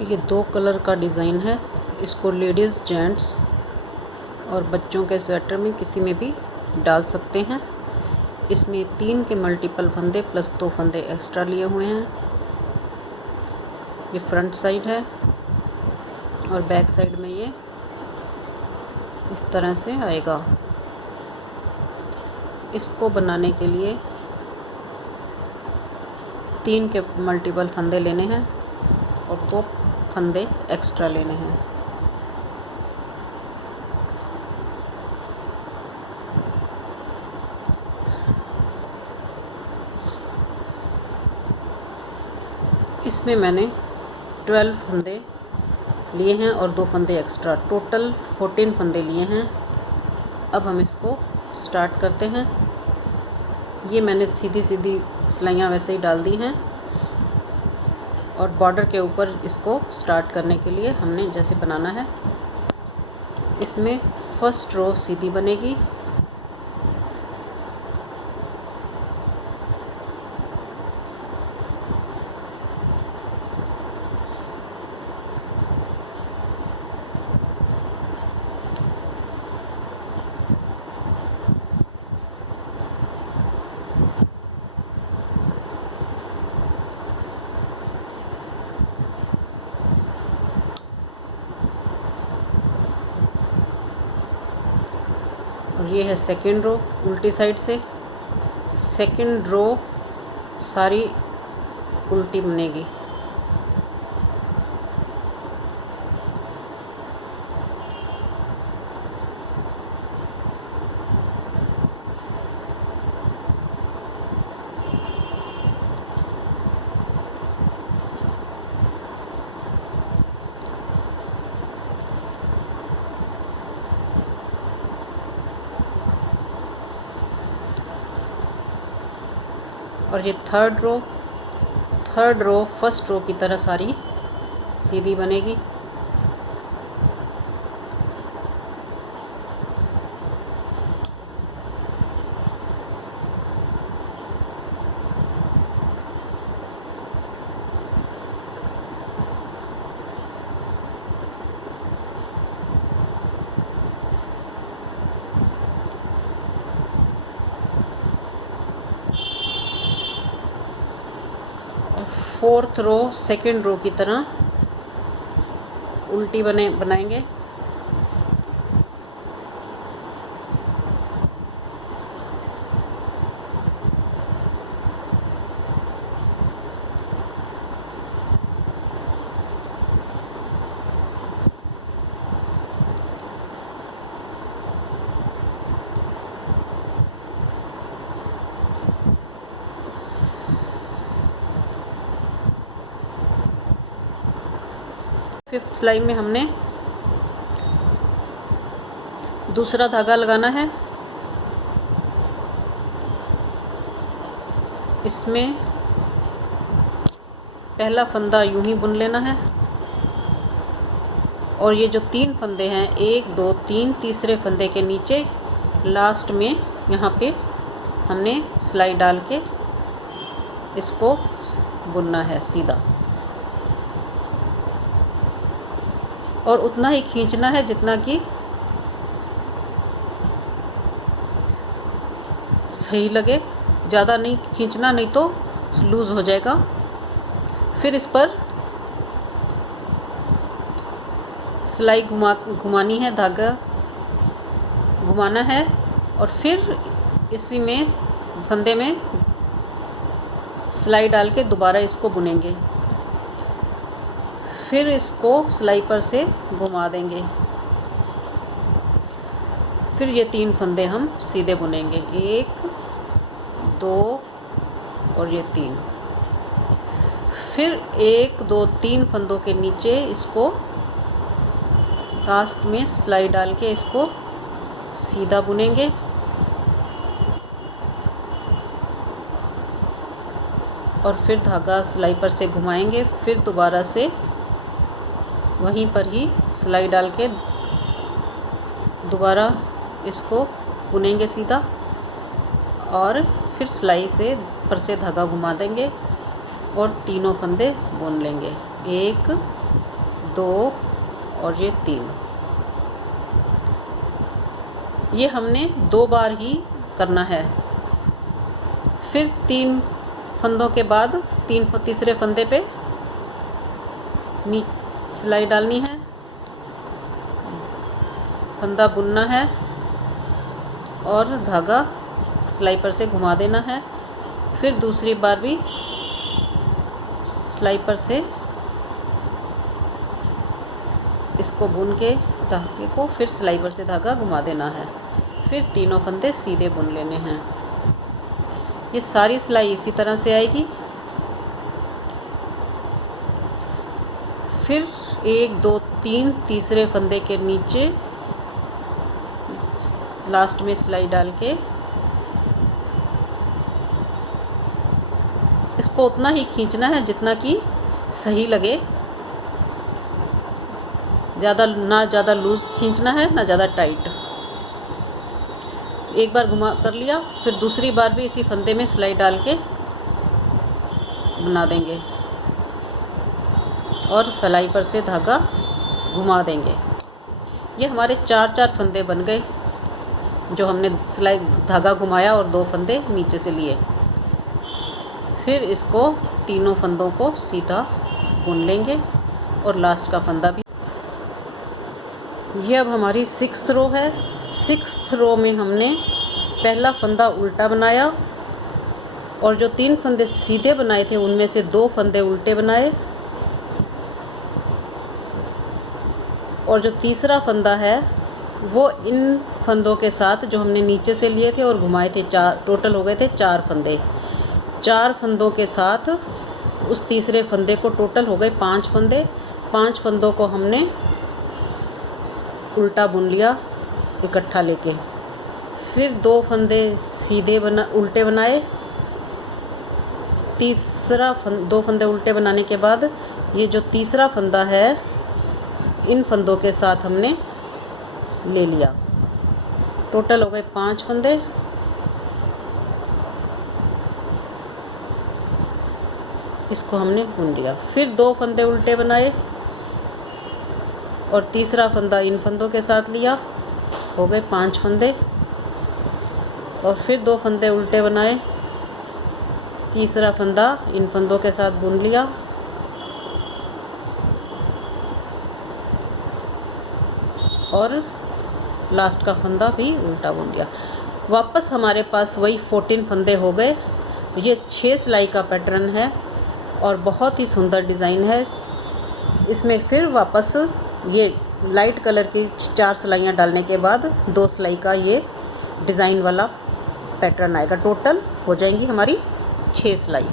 ये 2 कलर का डिज़ाइन है। इसको लेडीज़, जेंट्स और बच्चों के स्वेटर में किसी में भी डाल सकते हैं। इसमें 3 के मल्टीपल फंदे प्लस 2 फंदे एक्स्ट्रा लिए हुए हैं। ये फ्रंट साइड है और बैक साइड में ये इस तरह से आएगा। इसको बनाने के लिए 3 के मल्टीपल फंदे लेने हैं और 2 फंदे एक्स्ट्रा लेने हैं। इसमें मैंने 12 फंदे लिए हैं और 2 फंदे एक्स्ट्रा, टोटल 14 फंदे लिए हैं। अब हम इसको स्टार्ट करते हैं। ये मैंने सीधी सीधी सिलाइयाँ वैसे ही डाल दी हैं और बॉर्डर के ऊपर इसको स्टार्ट करने के लिए हमने जैसे बनाना है, इसमें फर्स्ट रो सीधी बनेगी, और ये है सेकंड रो उल्टी साइड से। सेकंड रो सारी उल्टी बनेगी। और ये थर्ड रो फर्स्ट रो की तरह सारी सीधी बनेगी। फोर्थ रो सेकंड रो की तरह उल्टी बनाएंगे। फिफ्थ सिलाई में हमने दूसरा धागा लगाना है। इसमें पहला फंदा यूं ही बुन लेना है और ये जो 3 फंदे हैं 1 2 3 तीसरे फंदे के नीचे लास्ट में यहाँ पे हमने सिलाई डाल के इसको बुनना है सीधा, और उतना ही खींचना है जितना कि सही लगे। ज़्यादा नहीं खींचना, नहीं तो लूज़ हो जाएगा। फिर इस पर सिलाई घुमानी है, धागा घुमाना है और फिर इसी में फंदे में सिलाई डाल के दोबारा इसको बुनेंगे। फिर इसको सिलाई पर से घुमा देंगे। फिर ये 3 फंदे हम सीधे बुनेंगे, 1 2 और ये 3। फिर 1 2 3 फंदों के नीचे इसको लास्ट में सिलाई डाल के इसको सीधा बुनेंगे। और फिर धागा सिलाई पर से घुमाएंगे। फिर दोबारा से वहीं पर ही सिलाई डाल के दोबारा इसको बुनेंगे सीधा, और फिर सिलाई से धागा घुमा देंगे और तीनों फंदे बुन लेंगे। 1 2 और ये 3। ये हमने 2 बार ही करना है। फिर 3 फंदों के बाद तीसरे फंदे पे सिलाई डालनी है, फंदा बुनना है और धागा सिलाई पर से घुमा देना है। फिर दूसरी बार भी सिलाई पर से इसको बुन के धागे को फिर सिलाई पर से धागा घुमा देना है। फिर तीनों फंदे सीधे बुन लेने हैं। ये सारी सिलाई इसी तरह से आएगी। फिर 1 2 3 तीसरे फंदे के नीचे लास्ट में सिलाई डाल के इसको उतना ही खींचना है जितना कि सही लगे। ना ज़्यादा लूज़ खींचना है, ना ज़्यादा टाइट। एक बार घुमा कर लिया, फिर दूसरी बार भी इसी फंदे में सिलाई डाल के बना देंगे और सिलाई पर से धागा घुमा देंगे। ये हमारे 4 फंदे बन गए, जो हमने सिलाई धागा घुमाया और 2 फंदे नीचे से लिए। फिर इसको तीनों फंदों को सीधा बुन लेंगे और लास्ट का फंदा भी। ये अब हमारी 6th रो है। 6th रो में हमने पहला फंदा उल्टा बनाया और जो 3 फंदे सीधे बनाए थे उनमें से 2 फंदे उल्टे बनाए, और जो तीसरा फंदा है वो इन फंदों के साथ जो हमने नीचे से लिए थे और घुमाए थे, 4 टोटल हो गए थे 4 फंदे। 4 फंदों के साथ उस तीसरे फंदे को टोटल हो गए 5 फंदे। 5 फंदों को हमने उल्टा बुन लिया इकट्ठा लेके। फिर 2 फंदे सीधे उल्टे बनाए। 2 फंदे उल्टे बनाने के बाद ये जो तीसरा फंदा है इन फंदों के साथ हमने ले लिया। टोटल हो गए 5 फंदे। इसको हमने बुन लिया। फिर 2 फंदे उल्टे बनाए और तीसरा फंदा इन फंदों के साथ लिया, हो गए 5 फंदे। और फिर 2 फंदे उल्टे बनाए, तीसरा फंदा इन फंदों के साथ बुन लिया और लास्ट का फंदा भी उल्टा बुन लिया। वापस हमारे पास वही 14 फंदे हो गए। ये 6 सिलाई का पैटर्न है और बहुत ही सुंदर डिज़ाइन है। इसमें फिर वापस ये लाइट कलर की 4 सिलाइयाँ डालने के बाद 2 सिलाई का ये डिज़ाइन वाला पैटर्न आएगा। टोटल हो जाएंगी हमारी 6 सिलाई।